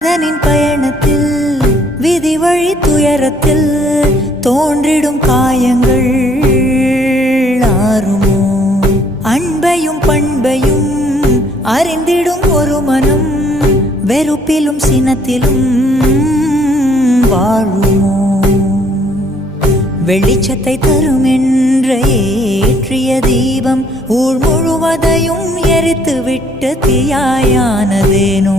மனிதனின் பயணத்தில் விதி வழி துயரத்தில் தோன்றிடும் காயங்கள் ஆறுமோ? அன்பையும் பண்பையும் அறிந்திடும் ஒரு மனம் வெறுப்பிலும் சினத்திலும் வாழுமோ? வெளிச்சத்தை தரும் என்ற ஏற்றிய தீபம் ஊர் முழுவதையும் எரித்து விட்டு தீயாயானதேனோ?